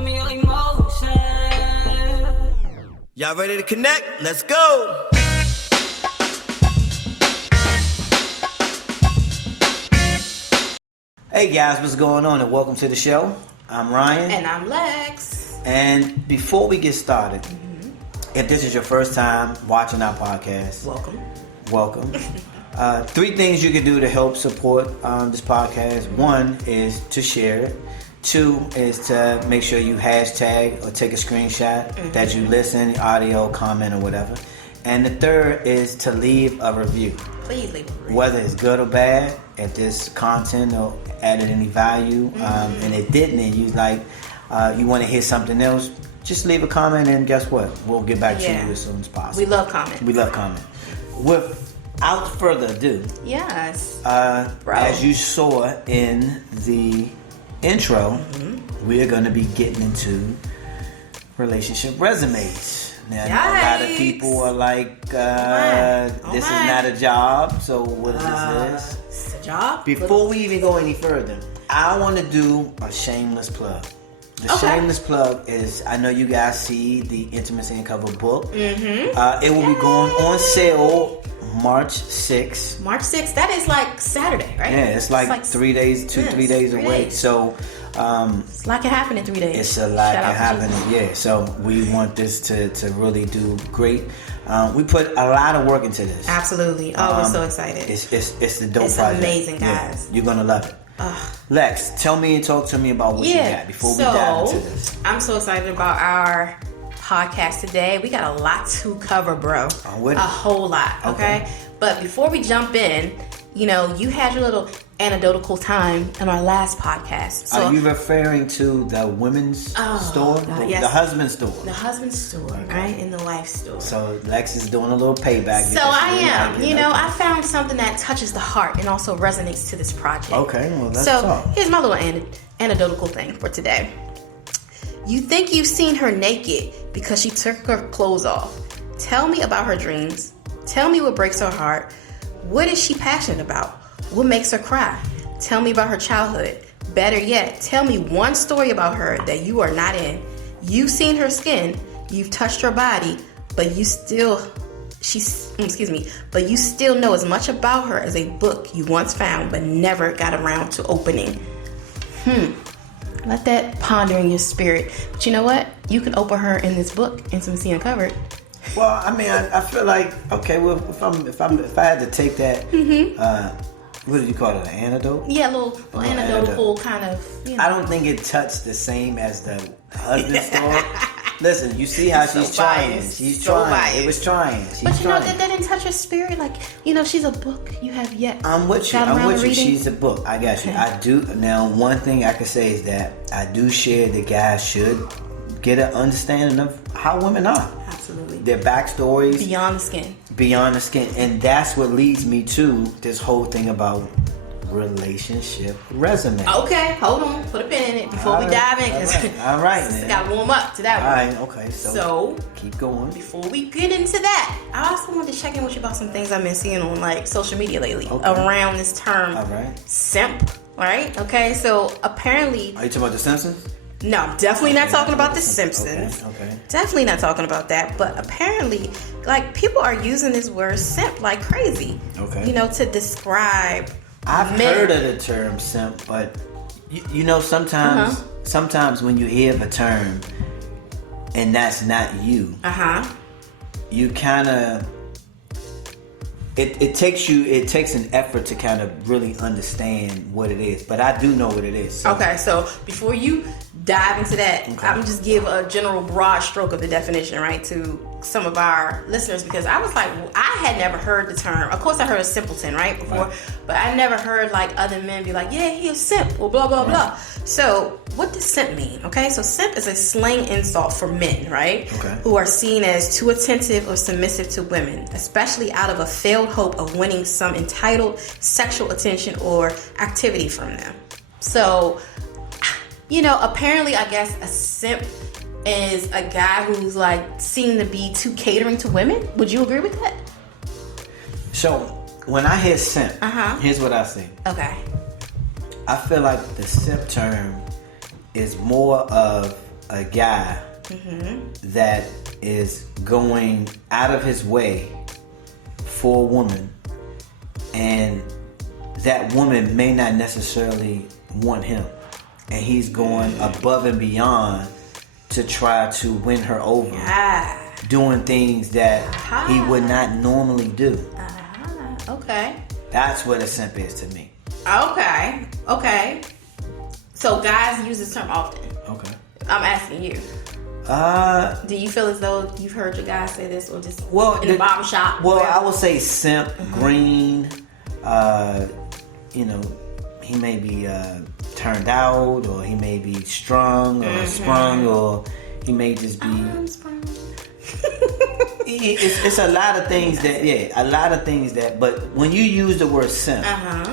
Show me your emotion. Y'all ready to connect? Let's go! Hey guys, what's going on and welcome to the show. I'm Ryan. And I'm Lex. And before we get started, if this is your first time watching our podcast, welcome. 3 things you can do to help support this podcast. 1 is to share it. 2 is to make sure you hashtag or take a screenshot that you listen, audio, comment, or whatever. And the 3rd is to leave a review. Please leave a review. Whether it's good or bad, if this content or added any value, and it didn't, and you you want to hear something else, just leave a comment, and guess what? We'll get back to you as soon as possible. We love comments. Without further ado, yes, as you saw in the intro, we are going to be getting into relationship resumes. Now, I know a lot of people are like, this is not a job, so what is this? It's a job? Before we even go any further, I want to do a shameless plug. The shameless plug is, I know you guys see the Intimacy and Cover book. It will be going on sale March 6th. March 6th, that is like Saturday, right? Yeah, it's like 3 days, 3 days away. So, it's a lot can happen in 3 days. It's a lot can happen, yeah. So we want this to really do great. We put a lot of work into this. Absolutely. Oh, we're so excited. It's the dope it's project. It's amazing, guys. Yeah, you're gonna love it. Lex, talk to me about what you got before we dive into this. I'm so excited about our podcast today. We got a lot to cover, bro. A whole lot, okay? But before we jump in, you had your little anecdotal time in our last podcast. So, are you referring to the women's store? Yes. The husband's store? The husband's store, right? And the wife's store. So Lex is doing a little payback. So I am. I found something that touches the heart and also resonates to this project. Okay, well, let's talk. Here's my little anecdotal thing for today. You think you've seen her naked because she took her clothes off. Tell me about her dreams. Tell me what breaks her heart. What is she passionate about? What makes her cry? Tell me about her childhood. Better yet, tell me one story about her that you are not in. You've seen her skin. You've touched her body, but you still know as much about her as a book you once found but never got around to opening. Let that ponder in your spirit. But you know what? You can open her in this book, Intimacy Uncovered. Well, I mean, I feel like, okay, well, if I had to take that, what do you call it, an antidote? Yeah, a little anecdotal kind of. I don't think it touched the same as the husband story. Listen, you see how she's trying. She's trying. Biased. It was trying. But that didn't touch her spirit. Like, she's a book you have yet. I'm with you. She's a book. I got you. I do. Now, one thing I can say is that I do share the guys should get an understanding of how women are. Absolutely. Their backstories. Beyond the skin. And that's what leads me to this whole thing about relationship resume. Okay, hold on. Put a pin in it before we dive in. All right, man. Got to warm up to that one. All right, okay. So keep going. Before we get into that, I also wanted to check in with you about some things I've been seeing on social media lately around this term. All right. Simp. All right. Okay. So apparently. Are you talking about The Simpsons? No, definitely not talking about The Simpsons. Okay. Definitely not talking about that. But apparently, people are using this word simp like crazy. Okay. To describe. I've heard of the term simp, but sometimes when you hear the term and that's not you, you kind of it takes an effort to kind of really understand what it is. But I do know what it is. So. Okay, so before you dive into that, I'm just give a general broad stroke of the definition, right, to some of our listeners, because I was like, I had never heard the term. Of course, I heard a simpleton, right, before, but I never heard other men be like, yeah, he's a simp, or blah blah blah. So, what does simp mean? Okay, so simp is a slang insult for men, right, who are seen as too attentive or submissive to women, especially out of a failed hope of winning some entitled sexual attention or activity from them. So, apparently, I guess a simp is a guy who's seen to be too catering to women. Would you agree with that? So when I hear simp, here's what I see. Okay. I feel like the simp term is more of a guy that is going out of his way for a woman, and that woman may not necessarily want him, and he's going above and beyond to try to win her over, doing things that he would not normally do. Okay. That's what a simp is to me. Okay. So guys use this term often. Okay. I'm asking you. Do you feel as though you've heard your guys say this, or just in the barbershop? Well, I would say simp, green. He may be turned out, or he may be strung or sprung, or he may just be. It's a lot of things but when you use the word simp,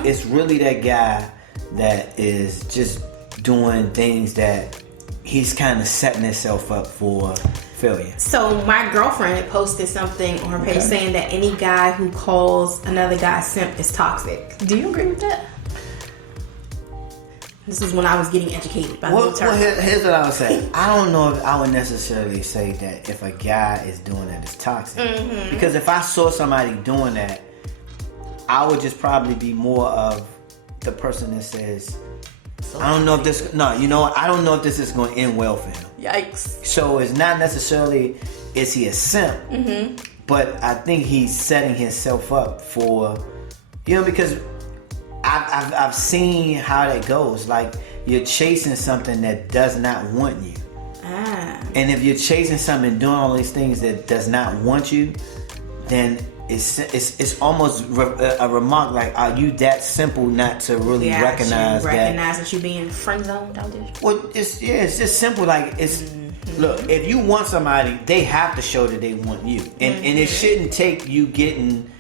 it's really that guy that is just doing things that he's kind of setting himself up for failure. So my girlfriend posted something on her page saying that any guy who calls another guy simp is toxic. Do you agree with that? This is when I was getting educated by the term. Here's what I would say. I don't know if I would necessarily say that if a guy is doing that, it's toxic. Because if I saw somebody doing that, I would just probably be more of the person that says, I don't know if this is going to end well for him. Yikes. So it's not necessarily, is he a simp? But I think he's setting himself up for, because I've seen how that goes. Like, you're chasing something that does not want you. And if you're chasing something and doing all these things that does not want you, then it's almost a remark like, are you that simple not to really recognize that you're being friend zoned out there? Well, it's just simple. Like, it's look, if you want somebody, they have to show that they want you, and it shouldn't take you getting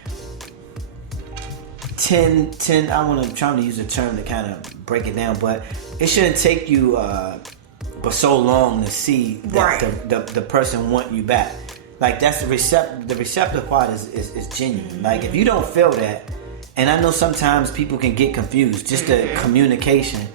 10 I'm trying to use a term to kind of break it down, but it shouldn't take you but so long to see that the person want you back. Like, that's the receptive part is genuine. Like, if you don't feel that, and I know sometimes people can get confused, just the communication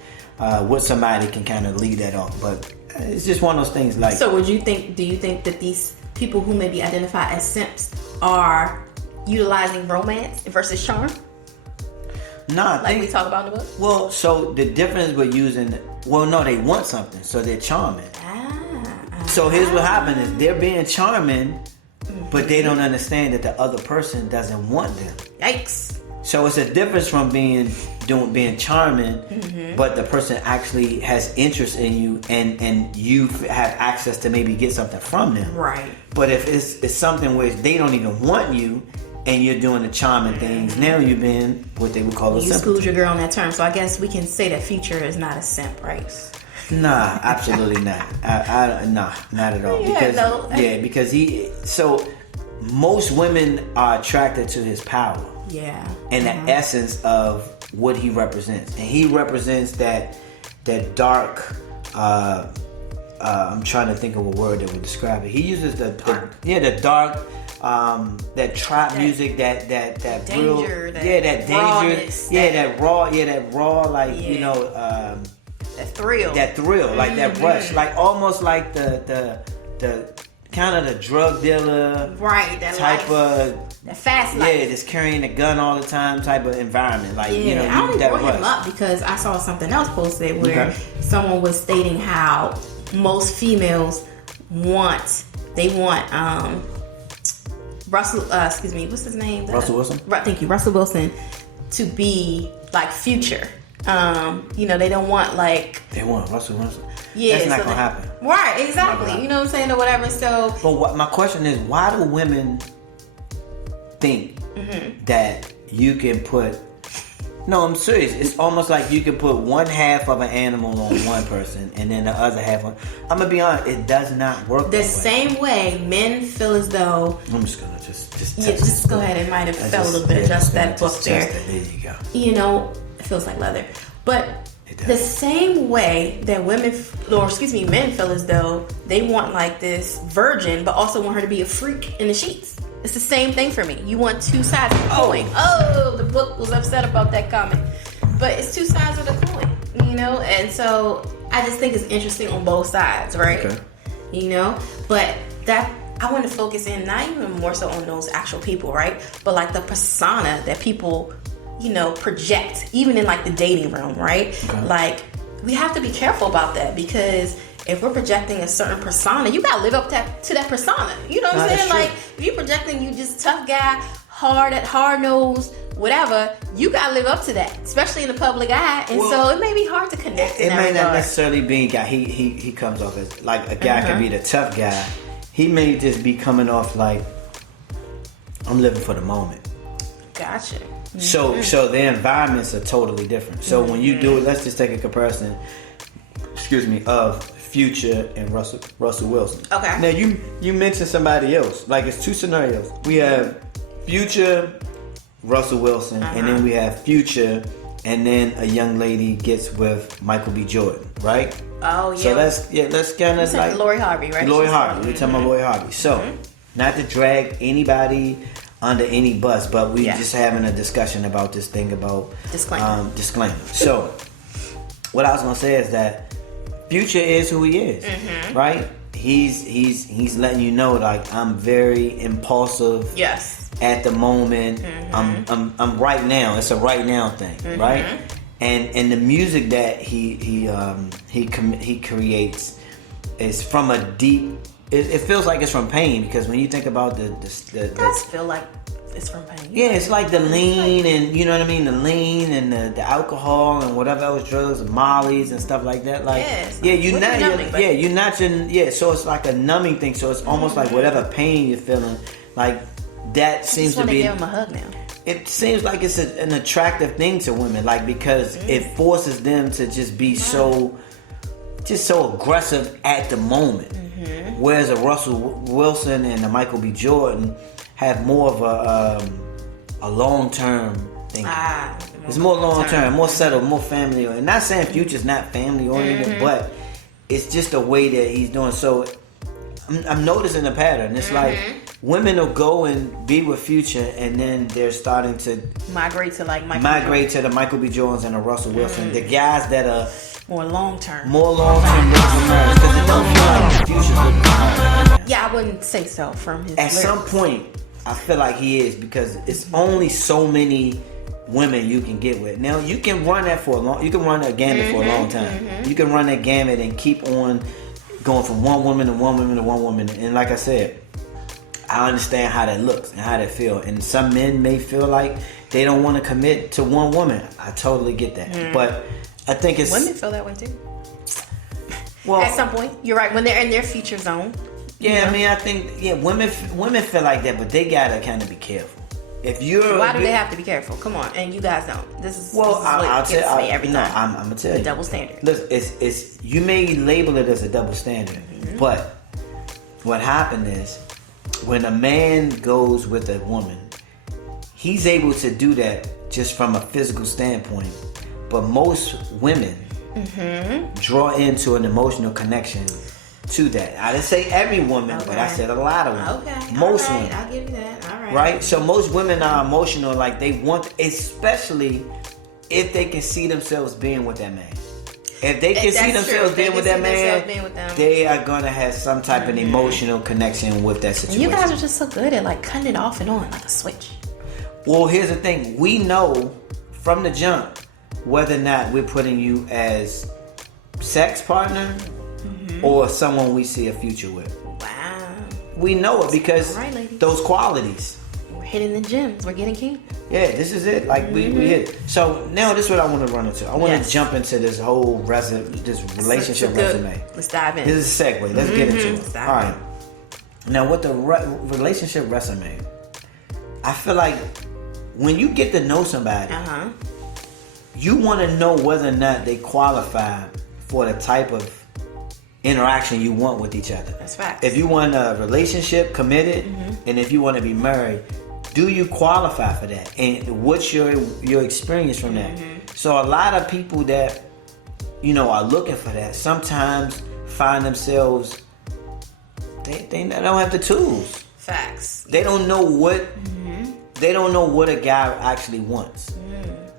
with somebody can kind of lead that off, but it's just one of those things. Like, so do you think that these people who may be identified as simps are utilizing romance versus charm? No, we talk about in the book? Well, so the difference with using, they want something, so they're charming. So here's what happens is they're being charming, but they don't understand that the other person doesn't want them. Yikes. So it's a difference from being charming, but the person actually has interest in you, and you have access to maybe get something from them. Right. But if it's something where they don't even want you, and you're doing the charming things, now you're being what they would call a simp. You schooled your girl on that term, so I guess we can say that Future is not a simp, right? Nah, absolutely not. Nah, not at all. Because so most women are attracted to his power. Yeah. And the essence of what he represents. And he represents that dark, I'm trying to think of a word that would describe it. He uses the dark, that trap music, that danger, real, that danger, that raw, like, that thrill, like that rush, like almost like the kind of the drug dealer, right? That type of that fast life, just carrying a gun all the time type of environment, like I only brought him up because I saw something else posted where someone was stating how most females want Russell, what's his name? Russell Wilson. Thank you, Russell Wilson, to be like Future. They don't want they want Russell Wilson. Yeah, that's not gonna happen. Right, exactly. You know what I'm saying, or whatever. So, but my question is, why do women think that you can put? No, I'm serious. It's almost like you can put one half of an animal on one person and then the other half on. I'm gonna be honest, it does not work the that same way men feel as though. I'm just gonna just go ahead. It might have felt a little bit. Adjust that book there. There you go. It feels like leather, but the same way that men feel as though they want like this virgin, but also want her to be a freak in the sheets. It's the same thing for me. You want two sides of the coin. Oh, the book was upset about that comment. But it's two sides of the coin, and so I just think it's interesting on both sides, right? Okay. You know, but that I want to focus in not even more so on those actual people, right? But like the persona that people, project, even in like the dating realm, right? Okay. Like we have to be careful about that, because if we're projecting a certain persona, you gotta live up to that persona. You know what I'm saying? Like if you're projecting you just tough guy, hard nosed, whatever, you gotta live up to that, especially in the public eye. And so it may be hard to connect. It may not necessarily be a guy. He comes off as like a guy can be the tough guy. He may just be coming off like, I'm living for the moment. Gotcha. So the environments are totally different. So when you do it, let's just take a comparison, of Future and Russell Wilson. Okay. Now you mentioned somebody else. Like it's two scenarios. We have Future, Russell Wilson, and then we have Future, and then a young lady gets with Michael B. Jordan, right? Oh yeah. So let's kind of like Lori Harvey, right? Lori Harvey. We're talking about Lori Harvey. So not to drag anybody under any bus, but we just having a discussion about this thing about disclaimer. So what I was gonna say is that Future is who he is, right? He's letting you know, like, I'm very impulsive. Yes. At the moment, I'm right now. It's a right now thing, right? And the music that he creates is from a deep. It feels like it's from pain, because when you think about it does feel like it's from pain. Yeah, it's like the lean, and you know what I mean, the lean and the alcohol and whatever else drugs, mollies and stuff like that. Like, so it's like a numbing thing. So it's almost like whatever pain you're feeling, like that seems to be. Give him a hug now. It seems like it's an attractive thing to women, like, because it forces them to just be so aggressive at the moment. Whereas a Russell Wilson and a Michael B. Jordan have more of a long-term thing. It's more long-term, more settled, more family. And not saying Future's not family-oriented, but it's just the way that he's doing. So I'm noticing a pattern. It's like women will go and be with Future, and then they're starting to migrate to the Michael B. Jordans and the Russell Wilson. The guys that are more long-term. Because it don't feel like Future's looking hard. Yeah, I wouldn't say so from his lyrics. Some point, I feel like he is, because it's only so many women you can get with. Now you can run that you can run that gamut for a long time. You can run that gamut and keep on going from one woman to one woman to one woman. And like I said, I understand how that looks and how that feels. And some men may feel like they don't want to commit to one woman. I totally get that. But I think it's women feel that way too. Well, at some point, you're right, when they're in their future zone. Yeah, I mean, I think women feel like that, but they gotta kind of be careful. Why do they have to be careful? Come on, and you guys don't. I'll tell you every time. I'm gonna tell you. Double standard. Listen, it's you may label it as a double standard, but what happened is when a man goes with a woman, he's able to do that just from a physical standpoint. But most women draw into an emotional connection to that. I didn't say every woman, but I said a lot of women. Okay. Most women. I'll give you that. All right. Right? So most women are emotional, like they want, especially if they can see themselves being with that man. If they can see themselves being with that man, they are going to have some type of emotional connection with that situation. And you guys are just so good at like cutting it off and on like a switch. Well, here's the thing. We know from the jump whether or not we're putting you as sex partner or someone we see a future with. Wow. We know it because those qualities. We're hitting the gyms. We're getting key. Yeah, this is it. Like we hit it. So now this is what I want to run into. I want to jump into this whole this relationship resume. Let's dive in. This is a segue. Let's get into it. All right. Now with the relationship resume, I feel like when you get to know somebody, you want to know whether or not they qualify for the type of interaction you want with each other. That's fact. If you want a relationship, committed, and if you want to be married, do you qualify for that? And what's your experience from that? So a lot of people that are looking for that sometimes find themselves they don't have the tools. Facts. They don't know what a guy actually wants.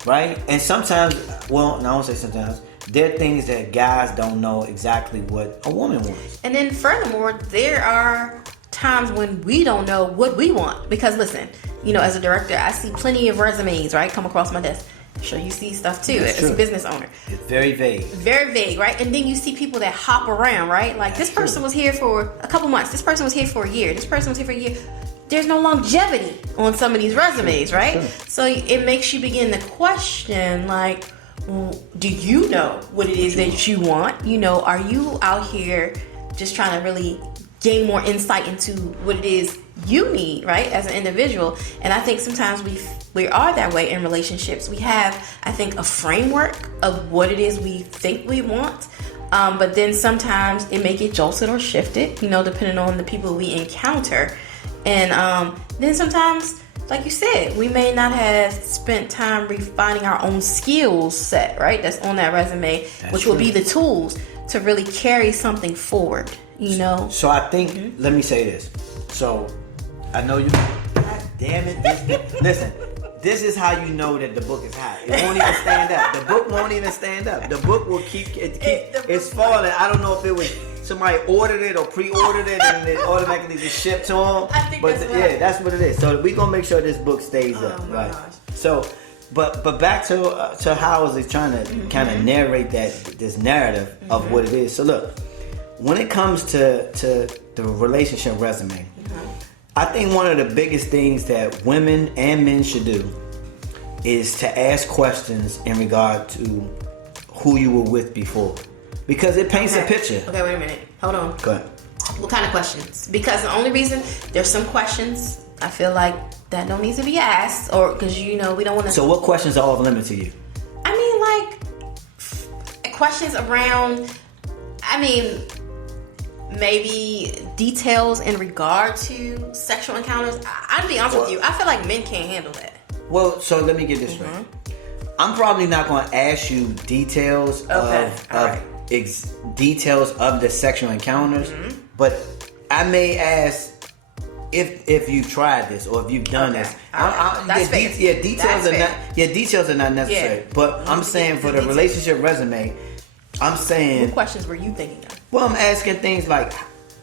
Right? And sometimes, well, no, I won't say sometimes. there are things that guys don't know exactly what a woman wants. And then furthermore, there are times when we don't know what we want. Because listen, as a director, I see plenty of resumes, right, come across my desk. I'm sure you see stuff too as a business owner. It's very vague. Very vague, right? And then you see people that hop around, right? Like this person was here for a couple months. This person was here for a year. This person was here for a year. There's no longevity on some of these resumes, right? So it makes you begin to question, like, do you know what it is that you want? Are you out here just trying to really gain more insight into what it is you need, right, as an individual? And I think sometimes we are that way in relationships. We have, I think, a framework of what it is we think we want, but then sometimes it may get jolted or shifted, depending on the people we encounter. And then sometimes, like you said, we may not have spent time refining our own skills set, right, that's on that resume, which will be the tools to really carry something forward, So I think, let me say this. So I know you, God damn it. Listen, this is how you know that the book is hot. It won't even stand up. The book won't even stand up. The book will it's falling. I don't know if it was somebody ordered it or pre-ordered it and it automatically just shipped to them. I think but that's that's what it is. So we're going to make sure this book stays up. Right. Gosh. So, but back to how I was trying to kind of narrate this narrative of what it is. So look, when it comes to the relationship resume, I think one of the biggest things that women and men should do is to ask questions in regard to who you were with before. Because it paints a picture. Okay, wait a minute. Hold on. Go ahead. What kind of questions? Because the only reason there's some questions I feel like that don't need to be asked, or because we don't want to. So what questions are off limits to you? I mean, like questions around. Maybe details in regard to sexual encounters. I'll be honest with you. I feel like men can't handle that. Well, so let me get this right. I'm probably not going to ask you details details of the sexual encounters, but I may ask if you've tried this or if you've done this. That's fair. Details are not necessary. Yeah. But I'm saying for the relationship resume, I'm saying, what questions were you thinking of? Well, I'm asking things like,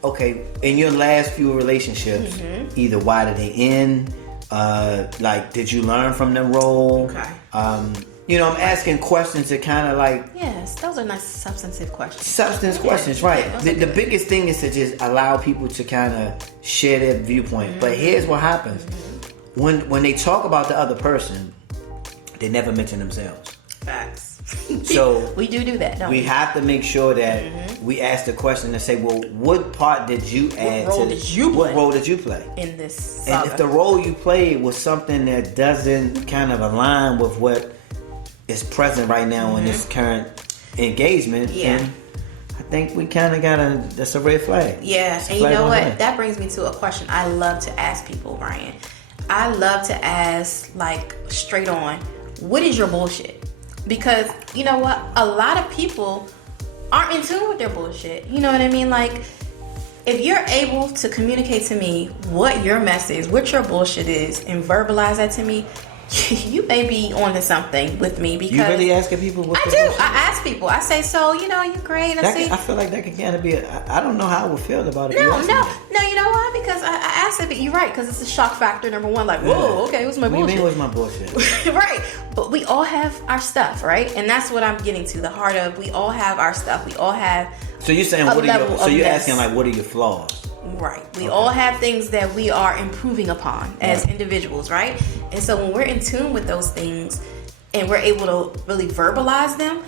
okay, in your last few relationships, either why did they end? Did you learn from the role? Okay. I'm asking questions to kind of like... Yes, those are nice substantive questions. Questions, right. The biggest thing is to just allow people to kind of share their viewpoint. But here's what happens. When they talk about the other person, they never mention themselves. Facts. So we do that, don't we? We have to make sure that we ask the question and say, well, what part did you add? What role did you play in this saga? And if the role you played was something that doesn't kind of align with what is present right now in this current engagement, then I think we kind of that's a red flag. Yeah, and you know what? That brings me to a question I love to ask people, Ryan. I love to ask, like, straight on, what is your bullshit? Because, you know what? A lot of people aren't in tune with their bullshit. You know what I mean? Like, if you're able to communicate to me what your mess is, what your bullshit is, and verbalize that to me, you may be onto something with me. Because you really asking people what I do. Bullshit? I ask people. I say, so, you're great. I feel like that could kind of be I don't know how I would feel about it. No, you know why? Because I asked it, but you're right, because it's a shock factor, number one. Like, whoa, okay, what's my bullshit? What do you mean, what's my bullshit? Right. But we all have our stuff, right? And that's what I'm getting to, the heart of, we all have our stuff. We all have. So you're saying, you're asking, like, what are your flaws? Right. We all have things that we are improving upon as individuals, right? And so when we're in tune with those things and we're able to really verbalize them,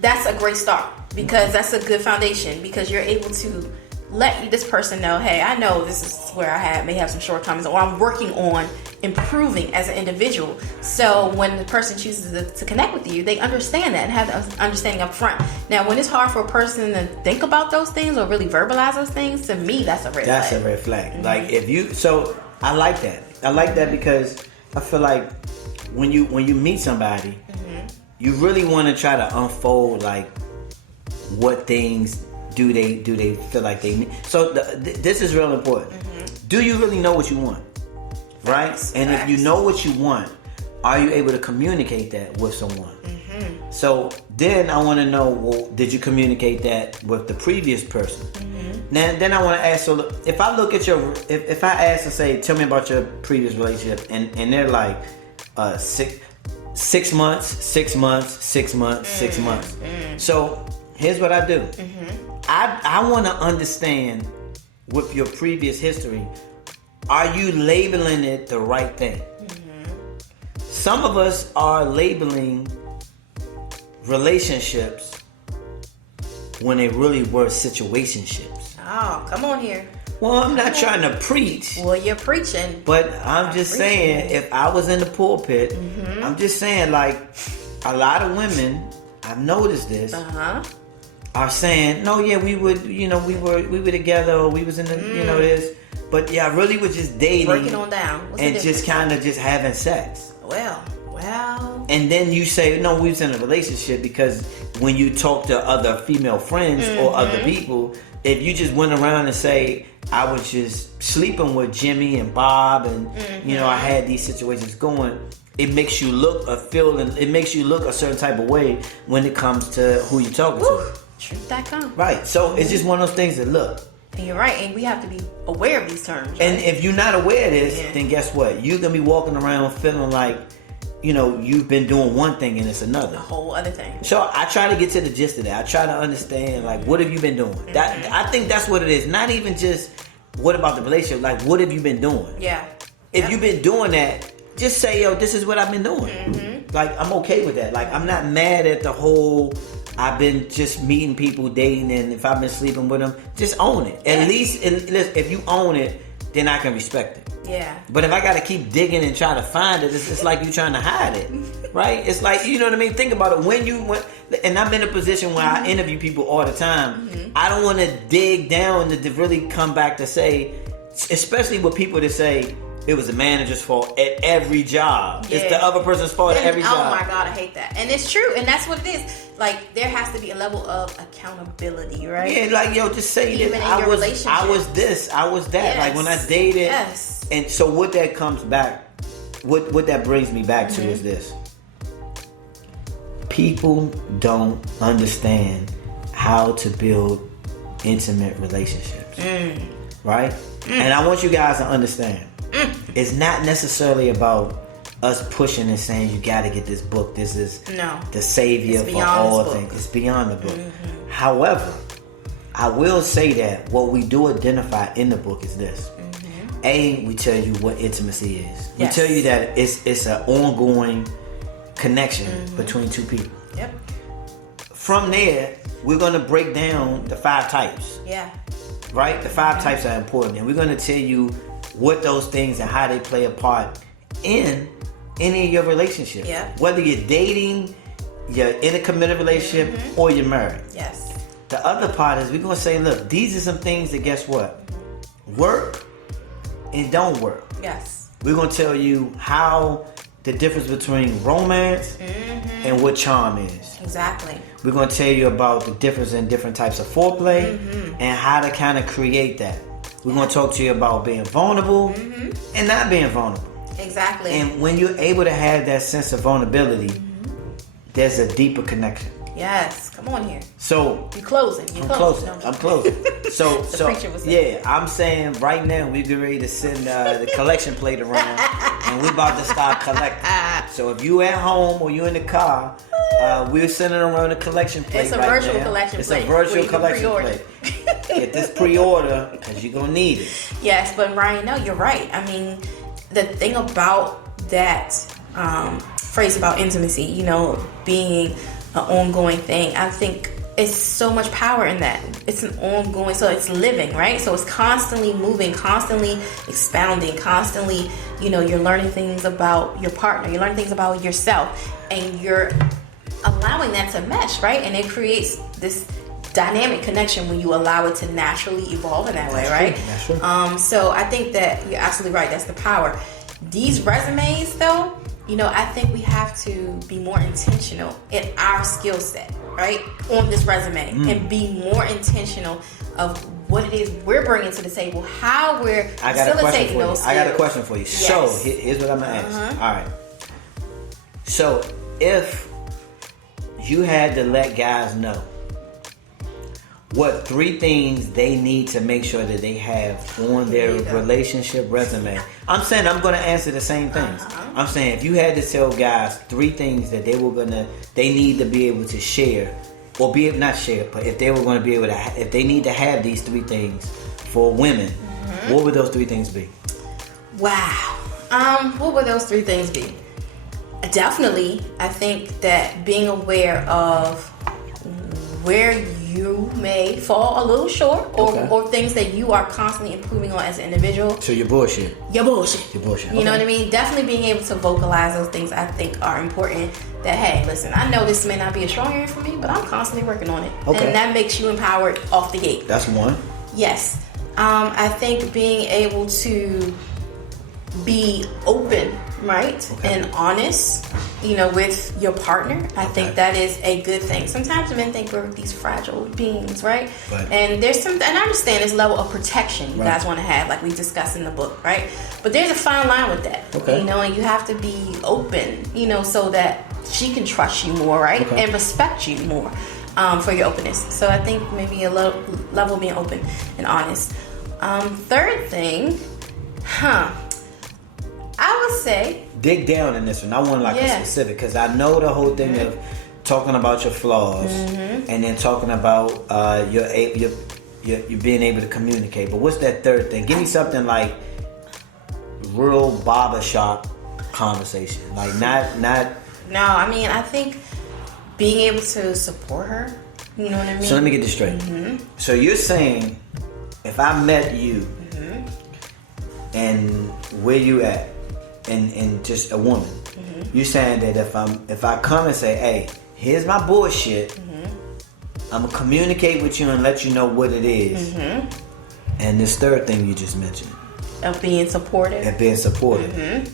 that's a great start, because that's a good foundation, because you're able to let this person know, hey, I know this is where I may have some shortcomings, or I'm working on improving as an individual. So when the person chooses to connect with you, they understand that and have the understanding up front. Now, when it's hard for a person to think about those things or really verbalize those things, to me, that's a red flag. That's a red flag. Like, so I like that. I like that because I feel like when you meet somebody, you really want to try to unfold, like, what things do they feel like they need. So this is real important. Do you really know what you want? Right? And if you know what you want, are you able to communicate that with someone? So then I want to know, well, did you communicate that with the previous person? Then I want to ask, so if I look at if I ask and say, tell me about your previous relationship, and they're like 6 months, 6 months, 6 months, 6 months. So here's what I do. I want to understand with your previous history, are you labeling it the right thing? Some of us are labeling relationships when they really were situationships. Oh, come on here. Well, I'm not trying to preach. Well, you're preaching. But I'm just saying, if I was in the pulpit, I'm just saying, like, a lot of women, I've noticed this, are saying, no, yeah, we were together, or we was in the, this. But yeah, I really was just dating. Breaking on down. And just kind of just having sex. Well. And then you say, no, we was in a relationship, because when you talk to other female friends or other people, if you just went around and say, I was just sleeping with Jimmy and Bob and, I had these situations going, it makes you look it makes you look a certain type of way when it comes to who you're talking to. Truth.com. Right. So it's just one of those things that look. And you're right. And we have to be aware of these terms. Right? And if you're not aware of this, then guess what? You're going to be walking around feeling like, you've been doing one thing and it's another. A whole other thing. So I try to get to the gist of that. I try to understand, like, what have you been doing? That I think that's what it is. Not even just what about the relationship. Like, what have you been doing? Yeah. If you've been doing that, just say, yo, this is what I've been doing. Like, I'm okay with that. Like, I'm not mad at the whole, I've been just meeting people, dating, and if I've been sleeping with them, just own it. At least, if you own it, then I can respect it. Yeah. But if I got to keep digging and try to find it, it's like you trying to hide it, right? It's like, you know what I mean? Think about it. And I'm in a position where I interview people all the time. I don't want to dig down to really come back to say, especially with people that say it was the manager's fault at every job. Yeah. It's the other person's fault at every job. Oh my God, I hate that. And it's true. And that's what it is. Like, there has to be a level of accountability, right? Yeah, like, yo, just say even that I was this, I was that. Yes. Like, when I dated. Yes. And so what that comes back, what that brings me back to is this. People don't understand how to build intimate relationships. Right? And I want you guys to understand. It's not necessarily about us pushing and saying you got to get this book. This is the savior for all things. It's beyond the book. However, I will say that what we do identify in the book is this. We tell you what intimacy is. We tell you that it's an ongoing connection between two people. Yep. From there, we're going to break down the 5 types. Yeah. Right? The 5 types are important. And we're going to tell you what those things and how they play a part in any of your relationships. Yeah. Whether you're dating, you're in a committed relationship, or you're married. Yes. The other part is we're going to say, look, these are some things that, guess what? Work and don't work. Yes. We're going to tell you how the difference between romance and what charm is. Exactly. We're going to tell you about the difference in different types of foreplay and how to kind of create that. We're going to talk to you about being vulnerable and not being vulnerable. Exactly. And when you're able to have that sense of vulnerability, there's a deeper connection. Yes, come on here. So you're closing. I'm closing. So I'm saying right now we get ready to send the collection plate around, and we're about to start collecting. So if you at home or you in the car, we're sending around the collection plate. It's a right virtual now. collection It's plate. a virtual collection plate. Get this pre-order because you're gonna need it. Yes, but Ryan, no, you're right. I mean, the thing about that phrase about intimacy, being an ongoing thing, I think it's so much power in that. It's an ongoing, so it's living, right? So it's constantly moving, constantly expounding, constantly, you're learning things about your partner, you're learning things about yourself, and you're allowing that to mesh, right? And it creates this dynamic connection when you allow it to naturally evolve in that way, right? That's true. So I think that you're absolutely right. That's the power. These resumes, though, I think we have to be more intentional in our skill set, right? On this resume, and be more intentional of what it is we're bringing to the table, how we're facilitating those skills. I got a question for you. Yes. So here's what I'm gonna ask. All right. So if you had to let guys know what 3 things they need to make sure that they have on their relationship resume. I'm saying I'm going to answer the same things. I'm saying if you had to tell guys 3 things that they need to be able to share, or not share, but if they were going to be able to, if they need to have these 3 things for women, what would those 3 things be? Wow. What would those 3 things be? Definitely, I think that being aware of where you may fall a little short, or things that you are constantly improving on as an individual. So you're bullshit. You're bullshit. You're bullshit. You know what I mean? Definitely being able to vocalize those things, I think, are important. That, hey, listen, I know this may not be a strong area for me, but I'm constantly working on it. Okay. And that makes you empowered off the gate. That's one. Yes. I think being able to be open, right? Okay. And honest, with your partner. I think that is a good thing. Sometimes men think we're these fragile beings, right? And there's and I understand this level of protection you guys want to have, like we discussed in the book, right? But there's a fine line with that, and you have to be open, so that she can trust you more, right? And respect you more for your openness. So I think maybe a level being open and honest. Third thing, I would say dig down in this one. I want a specific, because I know the whole thing of talking about your flaws and then talking about your being able to communicate. But what's that third thing? Give me something like real barbershop conversation, like not. No, I mean, I think being able to support her. You know what I mean? So let me get this straight. So you're saying if I met you and where you at? And just a woman. You're saying that if I come and say, hey, here's my bullshit, I'm gonna communicate with you and let you know what it is. And this third thing you just mentioned, of being supportive.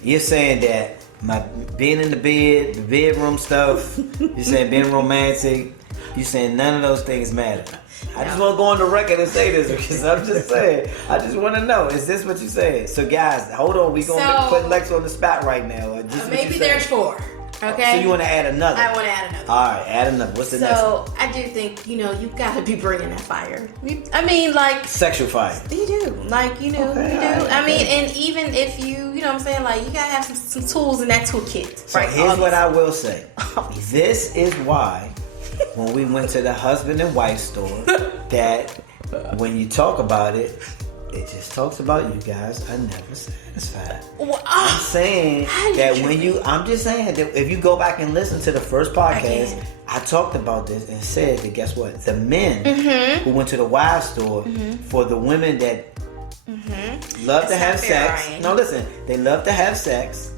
You're saying that my being in the bedroom stuff, you're saying being romantic, you're saying none of those things matter. I just want to go on the record and say this, because I'm just saying, I just want to know, is this what you saying? So guys, hold on, we going to put Lex on the spot right now. Maybe there's 4, okay? So you want to add another? I want to add another. All right, add another. What's the next one? So I do think, you got to be bringing that fire. I mean, like... Sexual fire. You do. Like, you do. I mean, and even if you know what I'm saying, like, you got to have some tools in that toolkit. So here's what I will say. This is why... when we went to the husband and wife store, that when you talk about it, it just talks about you guys are never satisfied. I'm saying that I'm just saying that if you go back and listen to the first podcast, I talked about this and said that guess what? The men who went to the wife store, for the women that love to have sex. No, listen, they love to have sex.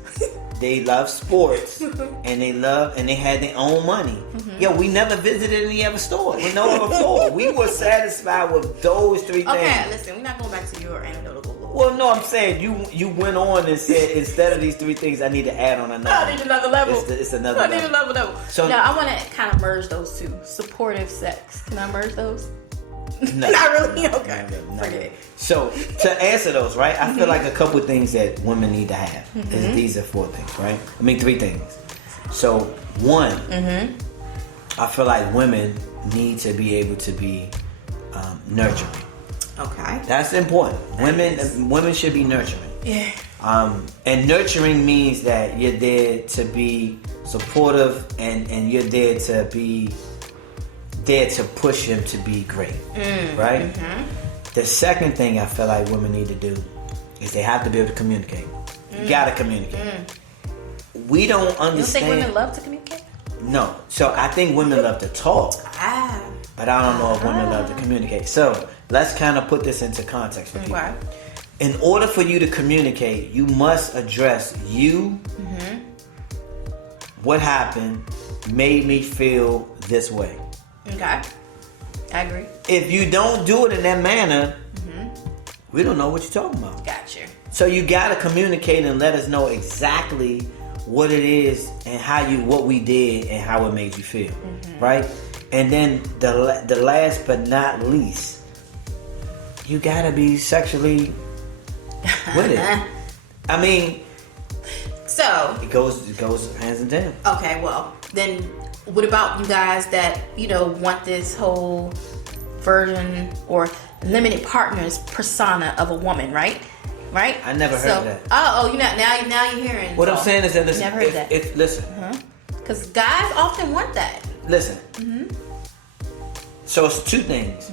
They love sports, and they had their own money. Yo, we never visited any other store with no other floor. We were satisfied with those 3 things. Okay, listen, we're not going back to your anecdotal. Well, no, I'm saying you went on and said instead of these 3 things, I need to add on another. I need another level. It's another level. I need another level. So now I want to kind of merge those 2. Supportive sex. Can I merge those? No. Not really? Okay. Forget it. So, to answer those, right, I feel like a couple of things that women need to have. Is these are 4 things, right? I mean, 3 things. So, 1, I feel like women need to be able to be nurturing. Okay. That's important. Women should be nurturing. Yeah. And nurturing means that you're there to be supportive and you're there to push him to be great, right? The second thing I feel like women need to do is they have to be able to communicate. You gotta communicate. We don't understand. You think women love to communicate? No. So I think women love to talk. But I don't know if women love to communicate. So let's kind of put this into context for people. Okay. In order for you to communicate, you must address you. What happened made me feel this way. Okay. I agree. If you don't do it in that manner, we don't know what you're talking about. Gotcha. So you gotta communicate and let us know exactly what it is and what we did and how it made you feel, right? And then the last but not least, you gotta be sexually with it. I mean, so it goes hands in hand. Okay, well then, what about you guys that, want this whole version or limited partners persona of a woman, right? Right? I never heard of that. Oh, now you're hearing. What I'm saying is that listen, never heard that. Listen. Because guys often want that. Listen. So it's two things.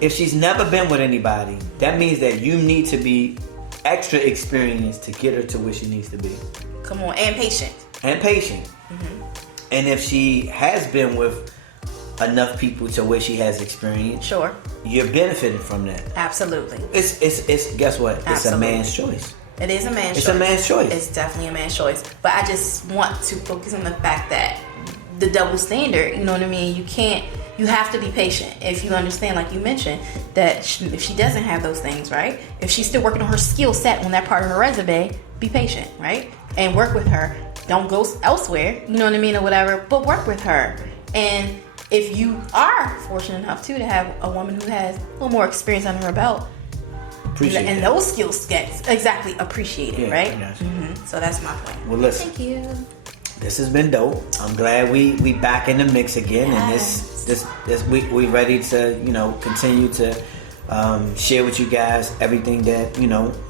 If she's never been with anybody, that means that you need to be extra experienced to get her to where she needs to be. Come on, and patient. And if she has been with enough people to where she has experience, sure, you're benefiting from that. Absolutely. It's guess what? It's Absolutely. a man's choice. It is a man's choice. It's a man's choice. It's definitely a man's choice. But I just want to focus on the fact that the double standard, you know what I mean? You have to be patient. If you understand, like you mentioned, that if she doesn't have those things, right? If she's still working on her skill set on that part of her resume, be patient, right? And work with her. Don't go elsewhere, you know what I mean, or whatever, but work with her. And if you are fortunate enough to have a woman who has a little more experience under her belt, appreciate and those skills get exactly appreciated, right? So that's my point. Well, listen. Thank you. This has been dope. I'm glad we back in the mix again, Yes. and this we ready to continue to share with you guys everything that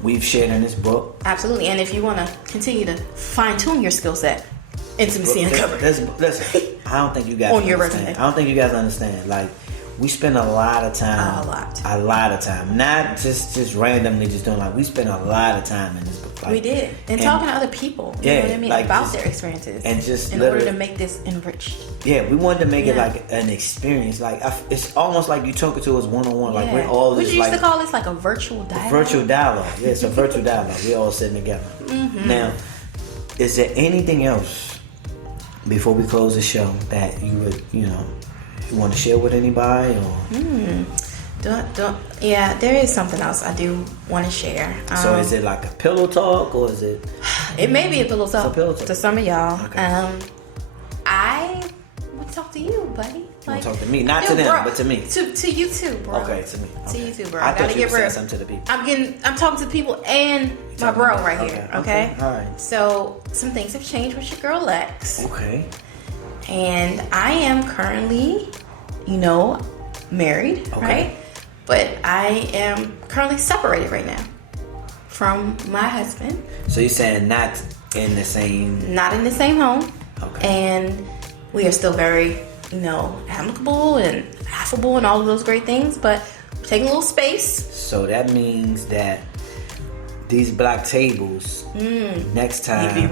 we've shared in this book. Absolutely, and if you want to continue to fine tune your skill set, intimacy uncovered. Listen, I don't think you guys On your understand. resume. I don't think you guys understand. Like, we spend a lot of time. A lot of time. Not just randomly just doing, like, we spend a lot of time in this book. Like, we did. And talking to other people. You know what I mean? Like, about their experiences. And just in order to make this enriched. Yeah, we wanted to make it like an experience. Like, it's almost like you talking to us one-on-one. Like, we're all What just you used like to call this, like a virtual dialogue? Virtual dialogue. Yeah, it's a virtual dialogue. We're all sitting together. Now, is there anything else before we close the show that you would, you want to share with anybody? Or Yeah, there is something else I do want to share. So is it like a pillow talk, or is it? It may be a pillow talk, pillow talk to some of y'all. Okay. I would talk to you, buddy. Like, talk to me, not to them, but to me. To you too, bro. Okay, to me. Okay. To you too, bro. I thought gotta you get were saying real. something to the people. I'm talking to people and my bro right here. Okay. All right. So some things have changed with your girl Lex. Okay. And I am currently, married, right? But I am currently separated right now from my husband. So you're saying not in the same... Not in the same home. Okay. And we are still very, amicable and affable and all of those great things, but we're taking a little space. So that means that these black tables next time Need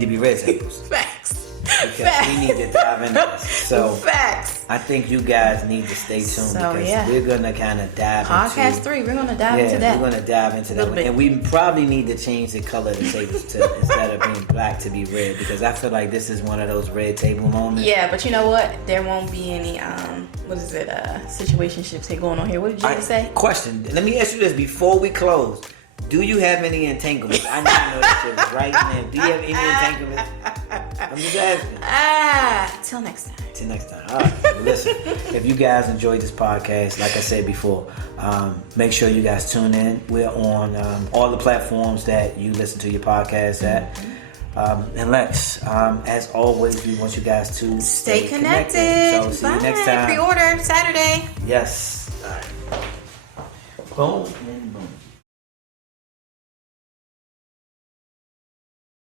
to be red tables. Facts. Because Facts. we need to dive into this. So Facts. I think you guys need to stay tuned because we're gonna kind of dive Podcast into 3. We're gonna dive into that. We're gonna dive into that one. And we probably need to change the color of the tables to instead of being black to be red, because I feel like this is one of those red table moments. Yeah, but you know what? There won't be any situationships here going on here. What did you say? Question. Let me ask you this before we close. Do you have any entanglements? I need to know that shit right now. Do you have any entanglements? I'm just asking. Till next time. Till next time. All right. Listen, if you guys enjoyed this podcast, like I said before, make sure you guys tune in. We're on all the platforms that you listen to your podcast at. And Lex, as always, we want you guys to stay connected. So see you next time. Pre-order Saturday. Yes. All right. Boom and boom.